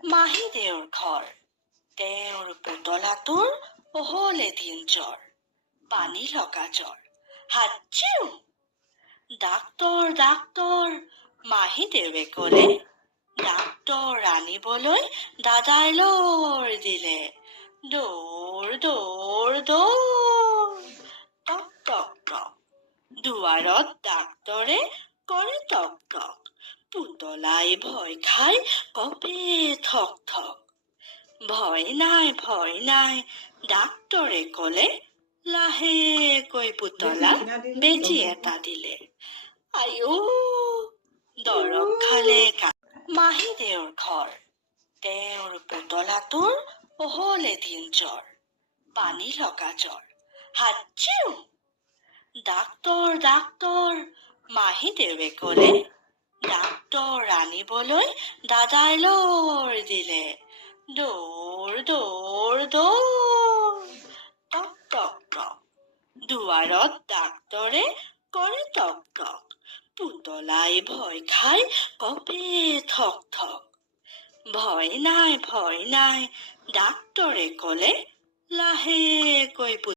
মাহী দেউৰ ঘৰ তেওঁৰ পুতলাটোৰ হ'ল এদিন জ্বৰ পানী লগা জ্বৰ হাচ্চিউ ডাক্তৰ ডাক্তৰ মাহী দেউৱে ক'লে ডাক্তৰ আনিবলৈ দাদাই লৈ দিলে দৌৰ দৌৰ দৌৰ টক টক টক দুৱাৰত ডাক্তৰে কৰে টক টক পুতলাই ভয় খাই কপে থক থক ভয় নাই ডাক্তৰে ক'লে লাহেকৈ পুতলাক বেজী এটা দিলে আইও দৰৱ খালে মাহী দেউৰ ঘৰ তেওঁৰ পুতলাটোৰ হ'ল এদিন জ্বৰ পানী লগা জ্বৰ হাচ্চিউ ডাক্তৰ ডাক্তৰ মাহী দেউৱে ক'লে ডাক্তৰ আনিবলৈ দাদাই লৈ দিলে দৌৰ দৌৰ দৌৰ টক টক টক দুৱাৰত ডাক্তৰে কৰে টক টক পুতলাই ভয় খাই কপে থক থক ভয় নাই ডাক্তৰে ক'লে লাহেকৈ